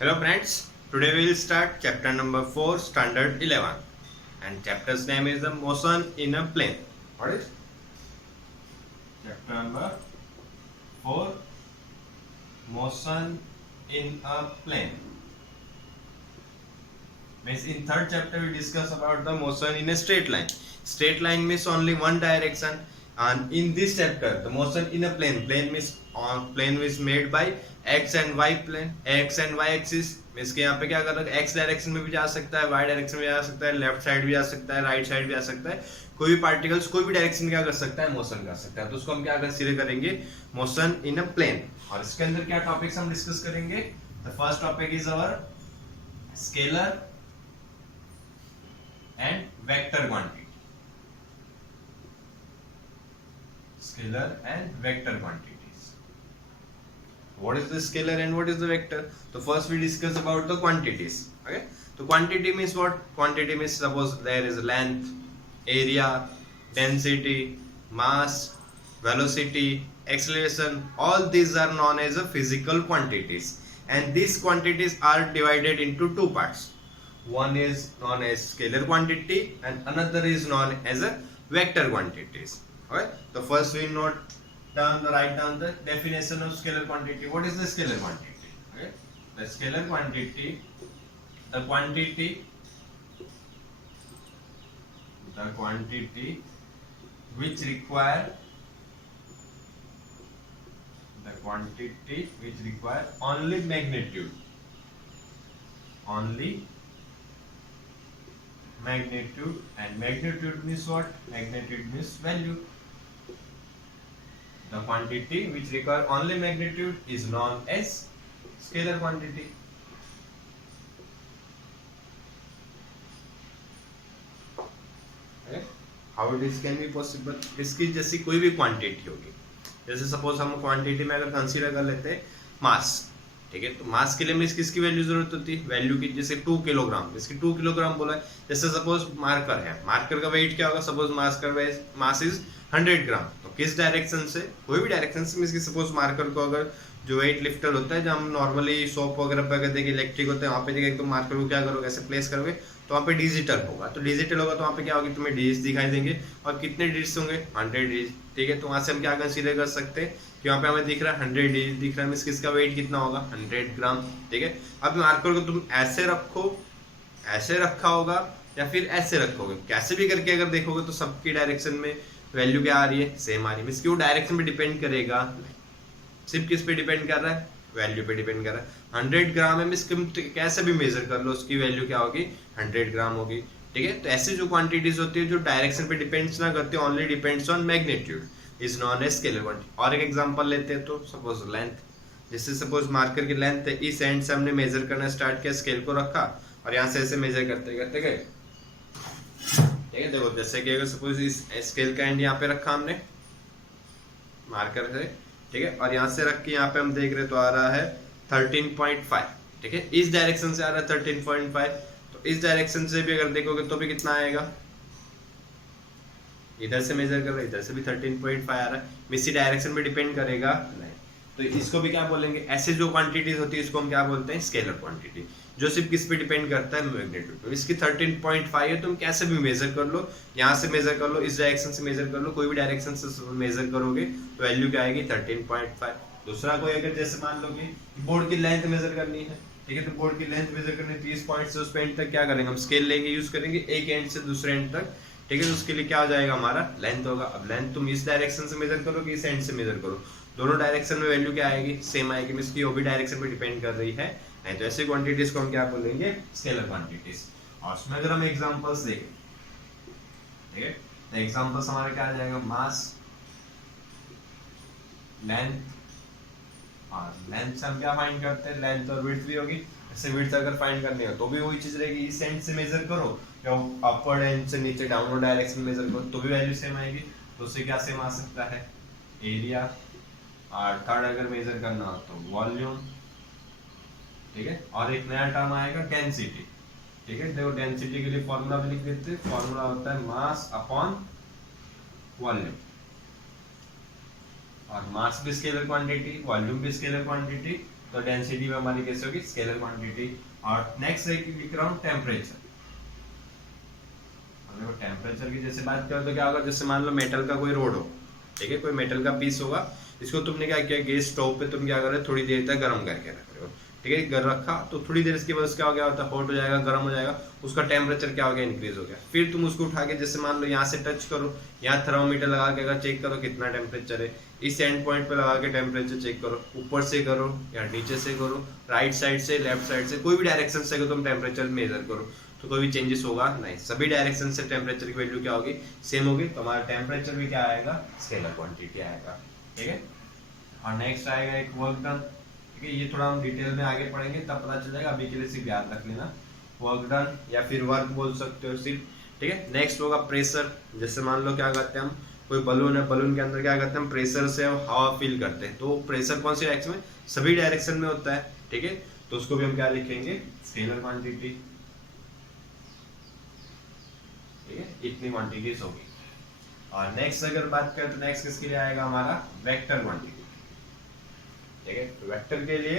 Hello friends, today we will start chapter number 4, standard 11, and chapter's name is the motion in a plane. What is chapter number 4, motion in a plane? Means in third chapter we discuss about the motion in a straight line. Straight line means only one direction, and in this chapter the motion in a plane means made by x and y plane, x and y axis. Means कि यहाँ पे क्या कर रहा है, x direction में भी जा सकता है, वाई डायरेक्शन में जा सकता है, लेफ्ट साइड भी जा सकता है, राइट साइड भी जा सकता है। कोई भी पार्टिकल्स कोई भी डायरेक्शन में क्या कर सकता है, मोशन कर सकता है। तो उसको हम क्या कंसीडर करेंगे, मोशन इन अ प्लेन। और इसके अंदर क्या टॉपिक्स हम डिस्कस करेंगे। The first topic is our scalar and vector quantity. Scalar and vector quantities. What is the scalar and what is the vector? So first we discuss about the quantities. Okay, so quantity means what? Quantity means suppose there is length, area, density, mass, velocity, acceleration. All these are known as a physical quantities, and these quantities are divided into two parts. One is known as scalar quantity and another is known as a vector quantities. Okay, so first we write down the definition of scalar quantity. What is the scalar quantity? Okay, the scalar quantity, the quantity which require only magnitude, and magnitude means what? Magnitude means value. The quantity which require only magnitude is known as scalar quantity. Okay? How this can be possible? इसकी जैसी कोई भी quantity होगी, जैसे suppose हम quantity में अगर consider कर लेते हैं मास, ठीक है। तो मास के लिए हमें किसकी वैल्यू जरूरत होती है, वैल्यू की। जैसे 2 किलोग्राम, इसकी 2 किलोग्राम बोला है। जैसे सपोज मार्कर है, मार्कर का वेट क्या होगा, सपोज मास इज 100 ग्राम। तो किस डायरेक्शन से, कोई भी डायरेक्शन से, इसकी सपोज मार्कर को अगर जो वेट लिफ्टर होता है, जो हम नॉर्मली शॉप वगैरह पे अगर देखिए इलेक्ट्रिक होते हैं, वहाँ पे देखिए एकदम मार्कर को क्या करोगे, ऐसे प्लेस करोगे तो वहाँ पे डिजिटल होगा। तो डिजिटल होगा तो वहाँ पे क्या होगी, तुम्हें डिजिट्स दिखाई देंगे। और कितने डिजिट्स होंगे, 100 डिजिट, ठीक है। तो वहाँ से हम क्या कंसीडर कर सकते हैं कि वहाँ पे हमें दिख रहा है 100 डिजिट दिख रहा है, मींस किसका वेट कितना होगा, 100 ग्राम, ठीक है। अब मार्कर को तुम ऐसे रखो, ऐसे रखा होगा या फिर ऐसे रखोगे, कैसे भी करके अगर देखोगे तो सबकी डायरेक्शन में वैल्यू क्या आ रही है, सेम आ रही है। मींस कि वो डायरेक्शन पे डिपेंड करेगा, सिर्फ किस पे डिपेंड कर रहा है, वैल्यू पे डिपेंड कर रहा है। 100 ग्राम है, मींस कैसे भी मेजर कर लो उसकी वैल्यू क्या होगी, 100 ग्राम होगी, ठीक है। तो ऐसे जो क्वांटिटीज होती है जो डायरेक्शन पे डिपेंड्स ना करते, only depends on magnitude, is known as scalar quantity. और एक एग्जांपल लेते हैं, तो सपोज लेंथ, जैसे सपोज मार्कर की लेंथ है, इस एंड से हमने मेजर करना स्टार्ट किया, स्केल को रखा और यहाँ से ऐसे मेजर करते करते गए, ठीक है। देखो जैसे कि अगर सपोज इस स्केल का एंड यहाँ पे रखा हमने मार्कर से, ठीक है, और यहाँ से रख के यहाँ पे हम देख रहे तो आ रहा है 13.5, ठीक है। इस डायरेक्शन से आ रहा है 13.5, तो इस डायरेक्शन से भी अगर देखोगे तो भी कितना आएगा, इधर से मेजर कर रहे हैं, इधर से भी 13.5 आ रहा है, इसी डायरेक्शन पे डिपेंड करेगा। तो इसको भी क्या बोलेंगे, ऐसे जो क्वांटिटीज होती है इसको हम क्या बोलते हैं, स्केलर क्वांटिटी, जो सिर्फ किस पे डिपेंड करता है, मैग्नीट्यूड। तो इसकी 13.5 है, तुम कैसे भी मेजर कर लो, यहाँ से मेजर कर लो, इस डायरेक्शन से मेजर कर लो, कोई भी डायरेक्शन से मेजर करोगे तो वैल्यू क्या आएगी, 13.5। दूसरा कोई अगर जैसे मान लो कि बोर्ड की लेंथ मेजर करनी है, ठीक है, तो बोर्ड की लेंथ मेजर करनी है, 30 पॉइंट से उस एंड तक क्या करेंगे, हम स्केल लेंगे, यूज करेंगे एक एंड से दूसरे एंड तक, ठीक है। तो उसके लिए क्या हो जाएगा, हमारा लेंथ होगा। अब लेंथ तुम इस डायरेक्शन से मेजर करो कि इस एंड से मेजर करो, दोनों डायरेक्शन में वैल्यू क्या आएगी, सेम आएगी, मींस की वो भी डायरेक्शन पे डिपेंड कर रही है। तो ऐसे क्वांटिटीज को हम क्या बोलेंगे, स्केलर क्वांटिटीज। और उसमें अगर हम एग्जांपल्स देखें, ठीक है, तो एग्जांपल्स हमारे क्या आ जाएगा, मास, लेंथ, और लेंथ से हम क्या फाइंड करते हैं, लेंथ और विड्थ भी होगी। ऐसे विड्थ अगर फाइंड करनी हो तो भी वही चीज रहेगी, इस एंड से मेजर करो या अपवर्ड एंड से नीचे डाउनवर्ड डायरेक्शन में मेजर करो तो भी वैल्यू सेम आएगी। तो उससे क्या सेम आ सकता है, एरिया, और थर्ड अगर मेजर करना हो तो वॉल्यूम, ठीक है। और एक नया टर्म आएगा डेंसिटी, ठीक है। देखो डेंसिटी के लिए फॉर्मूला भी लिख देते हैं, फॉर्मूला होता है मास अपॉन वॉल्यूम। और मास भी स्केलर क्वांटिटी, वॉल्यूम भी स्केलर क्वांटिटी, तो डेंसिटी में हमारी कैसे होगी, स्केलर क्वांटिटी। और नेक्स्ट है कि लिख रहा हूँ टेम्परेचर। देखो टेम्परेचर की जैसे बात करो तो क्या होगा, जैसे मान लो मेटल का कोई रोड हो, ठीक है, कोई मेटल का पीस होगा, इसको तुमने क्या किया, गैस स्टोव पे तुम क्या कर रहे हो, थोड़ी देर तक गर्म करके रख रहे हो, ठीक है, घर रखा तो थोड़ी देर इसके बाद क्या हो गया होता है, हॉट हो जाएगा, गर्म हो जाएगा, उसका टेम्परेचर क्या हो गया, इंक्रीज हो गया। फिर तुम उसको उठा के जैसे मान लो यहाँ से टच करो, यहाँ थर्मोमीटर लगा के अगर चेक करो कितना टेम्परेचर है, इस एंड पॉइंट पे लगा के टेम्परेचर चेक करो, ऊपर से करो या नीचे से करो, राइट साइड से, लेफ्ट साइड से, कोई भी डायरेक्शन से अगर तुम टेम्परेचर मेजर करो तो कोई भी चेंजेस होगा नहीं, सभी डायरेक्शन से टेम्परेचर की वैल्यू क्या होगी, सेम होगी। तो हमारा टेम्परेचर भी क्या आएगा, स्केलर क्वांटिटी आएगा, ठीक है। और नेक्स्ट आएगा एक वर्क डन, ठीक है, ये थोड़ा हम डिटेल में आगे पढ़ेंगे तब पता चलेगा, अभी के लिए सिर्फ याद रख लेना, वर्क डन या फिर वर्क बोल सकते हो सिर्फ, ठीक है। नेक्स्ट होगा प्रेशर, जैसे मान लो क्या करते हैं हम, कोई बलून है, बलून के अंदर क्या करते हैं हम, प्रेशर से हम हवा फिल करते हैं, तो प्रेशर कौन सी डायरेक्शन में, सभी डायरेक्शन में होता है, ठीक है, तो उसको भी हम क्या लिखेंगे, स्केलर क्वांटिटी, ठीक है, इतनी क्वांटिटीज होगी। और नेक्स्ट अगर बात करें तो नेक्स्ट किसके लिए आएगा हमारा, वेक्टर क्वांटिटी, ठीक है। तो वेक्टर के लिए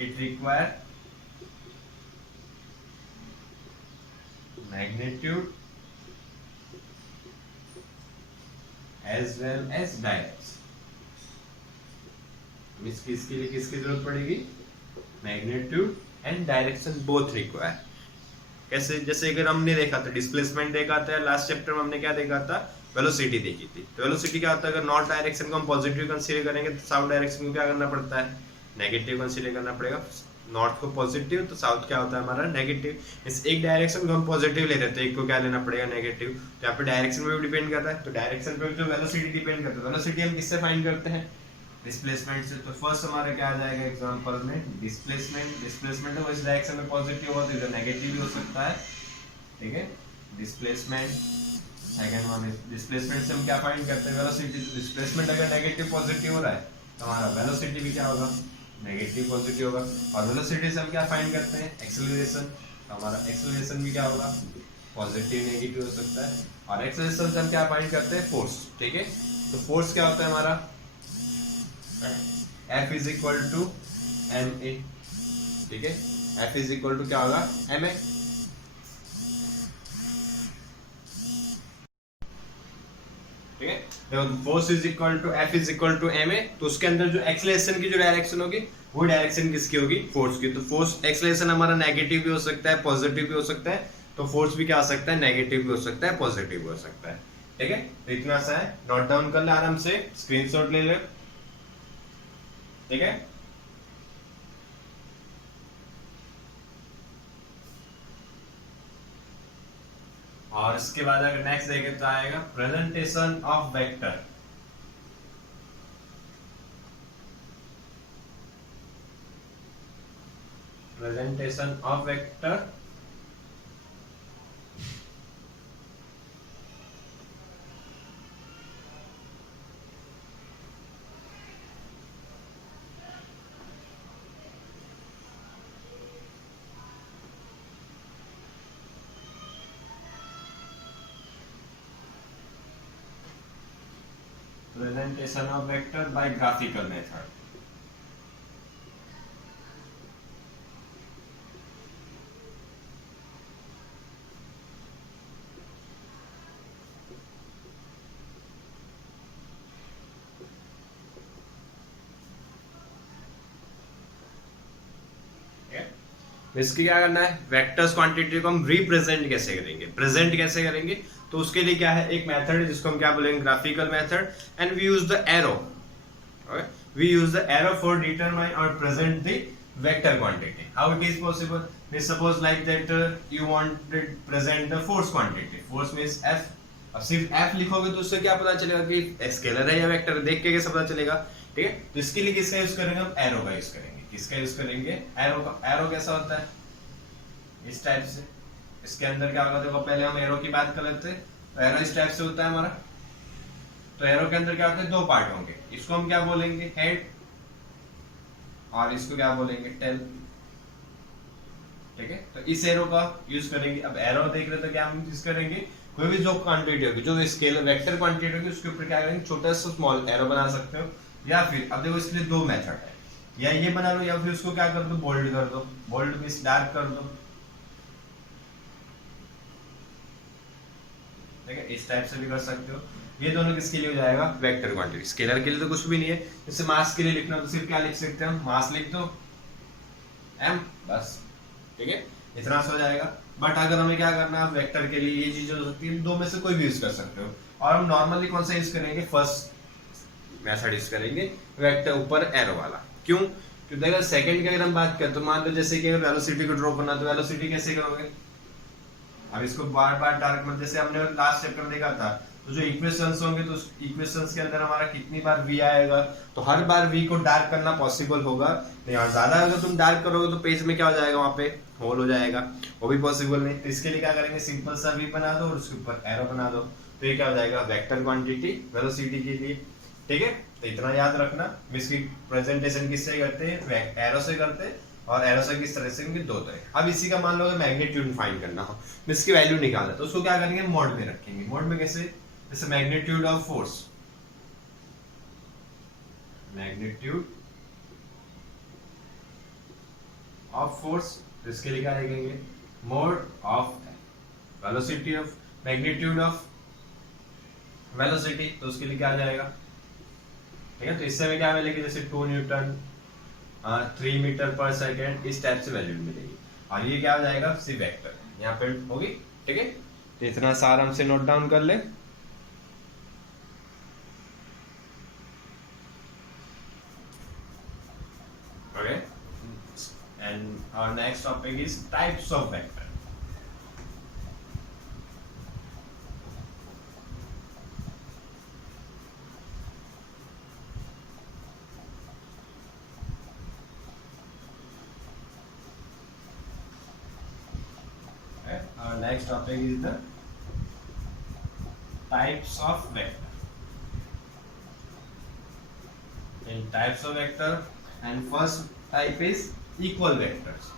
it require magnitude as well as direction. किसके लिए किसकी जरूरत पड़ेगी, magnitude and direction both require. कैसे, जैसे अगर हमने देखा था डिस्प्लेसमेंट देखा था, लास्ट चैप्टर में हमने क्या देखा था, वेलोसिटी देखी थी। तो वेलोसिटी क्या होता है, अगर नॉर्थ डायरेक्शन को हम पॉजिटिव कंसीडर करेंगे तो साउथ डायरेक्शन को क्या करना पड़ता है, नेगेटिव कंसीडर करना पड़ेगा। नॉर्थ को पॉजिटिव तो साउथ क्या होता है हमारा नेगेटिव। इस एक डायरेक्शन को हम पॉजिटिव ले रहे हैं तो एक को क्या लेना पड़ेगा, नेगेटिव। तो यहाँ पे डायरेक्शन पे भी डिपेंड करता है, तो डायरेक्शन पे जो वेलोसिटी डिपेंड करता है, वेलोसिटी हम किससे फाइंड करते हैं, डिस्प्लेसमेंट से। तो फर्स्ट हमारा क्या आ जाएगा एग्जांपल में, डिस्प्लेसमेंट। डिस्प्लेसमेंट है वो इस डायरेक्शन में पॉजिटिव हो तो इधर नेगेटिव भी हो सकता है, ठीक है, डिस्प्लेसमेंट। सेकंड वन डिस्प्लेसमेंट से हम क्या फाइंड करते हैं, वेलोसिटी। डिस्प्लेसमेंट अगर नेगेटिव पॉजिटिव हो रहा है तो हमारा वेलोसिटी भी क्या होगा, नेगेटिव पॉजिटिव होगा। और वेलोसिटी से हम क्या फाइंड करते हैं, एक्सेलरेशन। तो हमारा एक्सेलरेशन भी क्या होगा, पॉजिटिव नेगेटिव हो सकता है। और एक्सेलरेशन से हम क्या फाइंड करते हैं, फोर्स, ठीक है। तो फोर्स क्या होता है हमारा, F is equal to m a, ठीक है, F इज इक्वल टू क्या होगा, एम ए, ठीक है। देखो force is equal to F is equal to m a, तो उसके अंदर जो एक्सेलरेशन की जो डायरेक्शन होगी वो डायरेक्शन किसकी होगी, फोर्स की। तो फोर्स एक्सेलरेशन हमारा नेगेटिव भी हो सकता है, पॉजिटिव भी हो सकता है, तो फोर्स भी क्या हो सकता है, नेगेटिव भी हो सकता है, पॉजिटिव भी हो सकता है, ठीक है। तो इतना सा है, नोट डाउन कर ले आराम से, स्क्रीनशॉट ले ले, ठीक है। और इसके बाद अगर नेक्स्ट देखें तो आएगा presentation of vector. Presentation of vector, presentation of vector by graphical method। इसकी क्या करना है, वेक्टर्स क्वांटिटी को हम रिप्रेजेंट कैसे करेंगे, प्रेजेंट कैसे करेंगे, तो उसके लिए क्या है, एक मेथड है जिसको हम क्या बोलेंगे, graphical method. And we use the arrow, we use the arrow for determine or present the vector quantity. How it is possible, means suppose like that you wanted present the force quantity, force means F. अब सिर्फ F लिखोगे तो उससे क्या पता चलेगा कि scalar है या वेक्टर, देख के कैसे पता चलेगा, ठीक है। तो इसके लिए किसका यूज करेंगे, हम एरो का यूज करेंगे। किसका यूज करेंगे, एरो का। एरो कैसा होता है, इस टाइप से। इसके अंदर क्या होगा, देखो पहले हम एरो की बात कर लेते हैं। तो एरो इस टाइप से होता है हमारा। तो एरो के अंदर क्या होता है, दो पार्ट होंगे, इसको हम क्या बोलेंगे, हेड, और इसको क्या बोलेंगे, टेल, ठीक है। तो इस एरो का यूज करेंगे। अब एरो देख रहे तो क्या हम यूज करेंगे, कोई भी जो क्वांटिटी होगी, जो स्केलर वेक्टर क्वांटिटी होगी, उसके ऊपर क्या करेंगे, छोटा सा स्मॉल एरो बना सकते हो। या फिर अब देखो इसके लिए दो मेथड है, या ये बना लो, या फिर उसको क्या कर दो, बोल्ड कर दो, बोल्ड मींस डार्क कर दो, ठीक है, इस टाइप से भी कर सकते हो। ये दोनों किसके लिए हो जाएगा, वेक्टर क्वांटिटी। स्केलर के लिए तो कुछ भी नहीं है, जैसे मास के लिए लिखना तो सिर्फ क्या लिख सकते हैं, मास लिख दो m, बस, ठीक है, इतना सा हो जाएगा। बट अगर हमें क्या करना है, वेक्टर के लिए ये चीज हो सकती है, दो में से कोई भी यूज कर सकते हो। और हम नॉर्मली कौन सा यूज करेंगे, फर्स्ट मेथड यूज करेंगे, वेक्टर ऊपर एरो वाला। क्यों, क्योंकि अगर सेकंड की अगर हम बात करें तो मान लो जैसे कि अगर वेलोसिटी को ड्रॉ करना, तो वेलोसिटी कैसे करोगे, अब इसको बार बार डार्क में, जैसे हमने लास्ट चैप्टर में देखा था, तो जो इक्वेशंस होंगे तो उस इक्वेशंस के अंदर हमारा कितनी बार v आएगा, तो हर बार v को डार्क करना पॉसिबल होगा नहीं, और ज्यादा अगर तुम डार्क करोगे तो पेज में क्या हो जाएगा, वहां पे होल हो जाएगा, वो भी पॉसिबल नहीं। तो इसके लिए क्या करेंगे, सिंपल सा v बना दो और उसके ऊपर एरो बना दो, तो ये क्या हो जाएगा, वेक्टर क्वांटिटी वेलोसिटी के लिए, ठीक है। तो इतना याद रखना, इसकी प्रेजेंटेशन किससे करते हैं, एरो से करते हैं, और एरो से किस तरह से, क्योंकि दो तरह। अब इसी का मान लो अगर मैग्नीट्यूड फाइंड करना हो, इसकी वैल्यू निकालना, तो उसको क्या करेंगे, मोड में रखेंगे। मोड में कैसे, जैसे magnitude of force, magnitude of force, तो इसके लिए क्या लिखेंगे, mode of velocity of, magnitude of velocity, तो उसके लिए क्या आ जाएगा, ठीक है। तो इससे हमें क्या मिलेगी, जैसे 2 न्यूटन 3 मीटर पर सेकेंड, इस टाइप से वैल्यू मिलेगी। और ये क्या हो जाएगा, सी वेक्टर यहाँ पे होगी, ठीक है। तो इतना सा आराम से नोट डाउन कर ले। Okay, and our next topic is types of vector. Our next topic is the types of vector. In types of vector, and first type is equal vectors.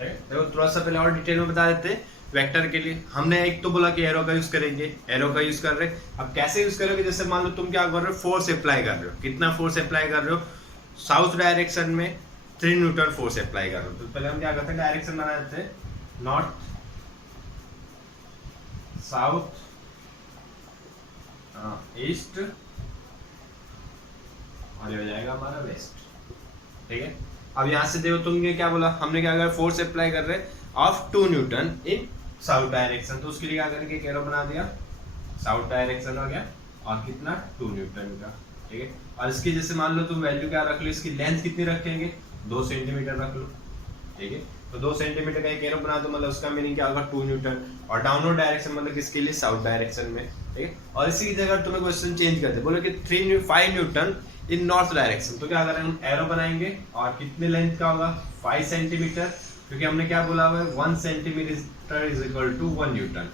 देखो थोड़ा सा पहले और डिटेल में बता देते हैं। वेक्टर के लिए हमने एक तो बोला कि एरो का यूज करेंगे, एरो का यूज कर रहे। अब कैसे यूज करोगे, जैसे मान लो तुम क्या कर रहे हो, फोर्स अप्लाई कर रहे हो, कितना फोर्स अप्लाई कर रहे हो, साउथ डायरेक्शन में 3 न्यूटन फोर्स अप्लाई कर रहे हो। तो पहले हम क्या करते हैं, डायरेक्शन बना देते हैं, नॉर्थ साउथ ईस्ट, और ये हो जाएगा हमारा वेस्ट, ठीक है। अब यहाँ से देखो तुमने क्या बोला, हमने क्या करा, फोर्स अप्लाई कर रहे of 2 Newton in south direction, तो उसके लिए क्या करेंगे, एक एरो बना दिया, साउथ डायरेक्शन हो गया, और कितना 2 न्यूटन का, ठीक है। और इसकी जैसे मान लो तुम वैल्यू क्या रख लो, इसकी लेंथ कितनी रखेंगे, 2 सेंटीमीटर रख लो, ठीक है। तो 2 सेंटीमीटर का एक एरो बना दो, मतलब उसका मीनिंग क्या होगा, 2 न्यूटन, और डाउनवर्ड डायरेक्शन मतलब किसके लिए, साउथ डायरेक्शन में, ठीक है। और इसी की जगह तुम्हें क्वेश्चन चेंज करते, बोले कि 5 न्यूटन इन नॉर्थ डायरेक्शन, तो क्या करेंगे, हम एरो बनाएंगे, और कितने लेंथ का होगा, 5 सेंटीमीटर, क्योंकि हमने क्या बोला हुआ है, 1 centimetre is equal to 1 newton.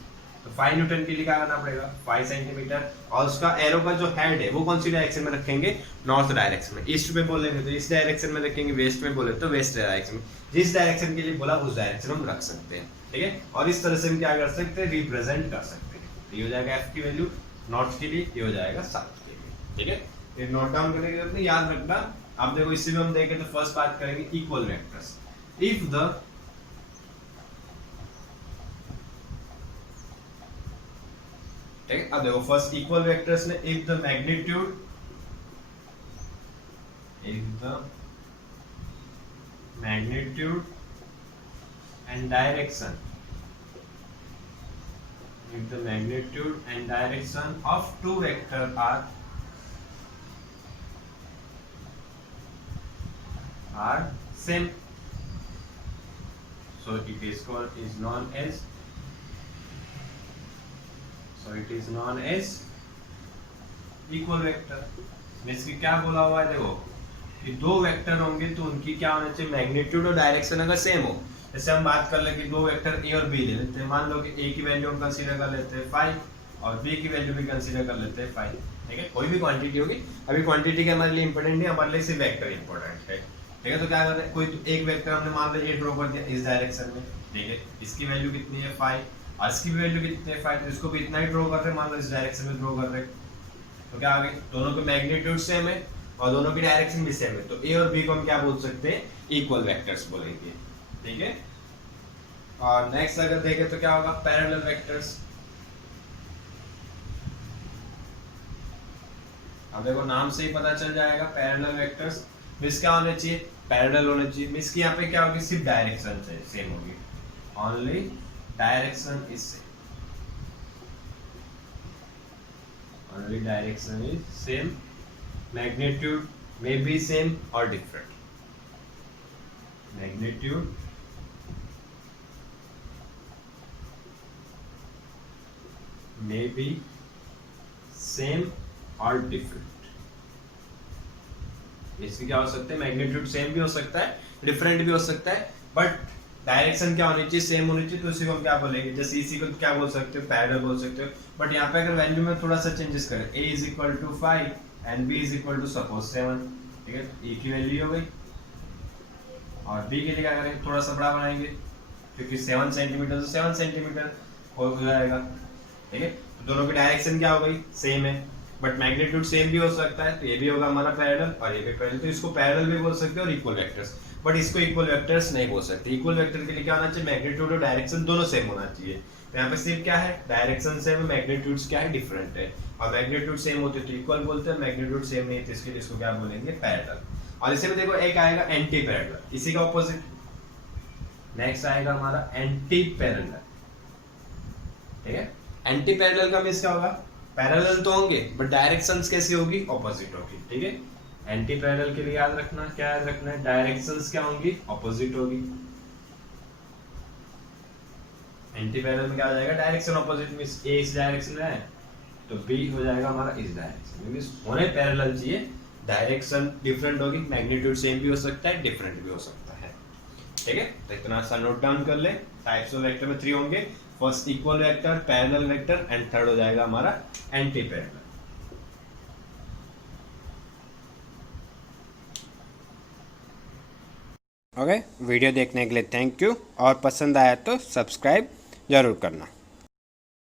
तो 5 न्यूटन के लिए क्या करना पड़ेगा, 5 सेंटीमीटर, और उसका एरो का जो हेड है वो कौन सी डायरेक्शन में रखेंगे, नॉर्थ डायरेक्शन में। ईस्ट में बोलेंगे तो इस डायरेक्शन में रखेंगे, वेस्ट में बोले तो वेस्ट डायरेक्शन में, जिस डायरेक्शन के लिए बोला उस डायरेक्शन हम रख सकते हैं, ठीक है। और इस तरह से हम क्या कर सकते हैं, रिप्रेजेंट कर सकते हैं। तो ये हो जाएगा एफ की वैल्यू नॉर्थ के लिए, ये हो जाएगा साउथ के लिए, ठीक है। ये नोट डाउन करने की जरूरत नहीं, याद रखना। अब देखो इसी में हम देखें तो फर्स्ट बात करेंगे इक्वल वेक्टर्स। इफ द ठीक है, अब देखो फर्स्ट इक्वल वेक्टर्स में, if the magnitude and direction if the magnitude and direction of two vectors are same, so it is known as equal vector. Means कि क्या बोला हुआ है, देखो कि दो वेक्टर होंगे तो उनकी क्या होना चाहिए, मैग्नीट्यूड और डायरेक्शन अगर सेम हो। जैसे हम बात कर ले कि दो वेक्टर ए और बी ले लेते हैं, मान लो कि ए की वैल्यू हम कंसीडर कर लेते हैं 5 और बी की वैल्यू भी कंसीडर कर लेते हैं 5, ठीक है। कोई भी क्वांटिटी होगी, अभी क्वांटिटी के हमारे लिए इंपॉर्टेंट नहीं, हमारे लिए सिर्फ वेक्टर इंपॉर्टेंट है, ठीक है। तो क्या करते हैं, कोई एक वेक्टर हमने मान लो ए ड्रॉ कर दिया इस डायरेक्शन में, ठीक है। इसकी वैल्यू कितनी है 5 और इसकी वैल्यू कितनी है 5, तो इसको भी इतना ही ड्रॉ कर रहे हैं, मान लो इस डायरेक्शन में ड्रॉ कर रहे हैं, तो क्या आ गए, दोनों के मैग्नीट्यूड सेम है और दोनों की डायरेक्शन भी सेम है, तो ए और बी को हम क्या बोल सकते हैं, इक्वल वेक्टर्स बोलेंगे। ठीक है, और नेक्स्ट अगर देखें तो क्या होगा, पैरेलल वेक्टर्स। अब देखो नाम से ही पता चल जाएगा, पैरेलल वेक्टर्स मींस क्या होने चाहिए, पैरेलल होने चाहिए। मींस की यहाँ पे क्या होगी, सिर्फ डायरेक्शन सेम होगी, only direction is same, only direction is same, magnitude may be same or different, magnitude may be same or different. इसकी क्या हो सकता है, मैग्नीट्यूड सेम भी हो सकता है, डिफरेंट भी हो सकता है, बट डायरेक्शन क्या होनी चाहिए, सेम होनी चाहिए, तो इसी को हम क्या बोलेंगे, जैसे इसी को क्या बोल सकते हो, पैरेलल बोल सकते हो। बट यहाँ पे अगर वैल्यू में थोड़ा सा चेंजेस करें, a is equal to 5 and b is equal to suppose 7, ठीक है, a की वैल्यू हो गई, और b के लिए क्या करेंगे, थोड़ा सा बड़ा बनाएंगे, क्योंकि 7 सेंटीमीटर तो 7 सेंटीमीटर हो जाएगा। ठीक है, तो दोनों की डायरेक्शन क्या हो गई, सेम है, बट मैग्नीट्यूड सेम भी हो सकता है, तो ये भी होगा हमारा पैरेलल और ये भी पैरेलल, तो इसको पैरेलल भी बोल सकते हैं और इक्वल वेक्टर्स, बट इसको इक्वल वेक्टर्स नहीं बोल सकते। इक्वल वेक्टर के लिए क्या होना चाहिए, मैग्नीट्यूड और डायरेक्शन दोनों सेम होना चाहिए। तो यहाँ पे सिर्फ क्या है, डायरेक्शन सेम है, मैग्नीट्यूड्स क्या है, डिफरेंट है, और मैग्नीट्यूड सेम होते तो इक्वल बोलते हैं, मैग्नीट्यूड सेम नहीं तो इसके लिए इसको क्या बोलेंगे, पैरेलल। और इसी में देखो एक आएगा एंटी पैरेलल, इसी का ऑपोजिट। नेक्स्ट आएगा हमारा एंटी पैरेलल। ठीक है, एंटी पैरेलल का मींस क्या होगा, पैरेलल तो होंगे बट डायरेक्शंस कैसी होगी, ऑपोजिट होगी। ठीक है, एंटी पैरेलल के लिए याद रखना, क्या याद रखना है, डायरेक्शंस क्या होंगी, ऑपोजिट होगी। एंटी पैरेलल में क्या हो जाएगा, डायरेक्शन ऑपोजिट, मींस ए इस डायरेक्शन में है तो बी हो जाएगा हमारा इस डायरेक्शन में, मींस होने पैरेलल चाहिए, डायरेक्शन डिफरेंट होगी, मैग्नीट्यूड सेम भी हो सकता है, डिफरेंट भी हो सकता है। ठीक है, तो इतना सा नोट डाउन कर ले। टाइप्स ऑफ वेक्टर में 3 होंगे, first equal vector, parallel vector and third हो जाएगा हमारा एंटी पैरेलल। ओके, वीडियो देखने के लिए थैंक यू, और पसंद आया तो सब्सक्राइब जरूर करना।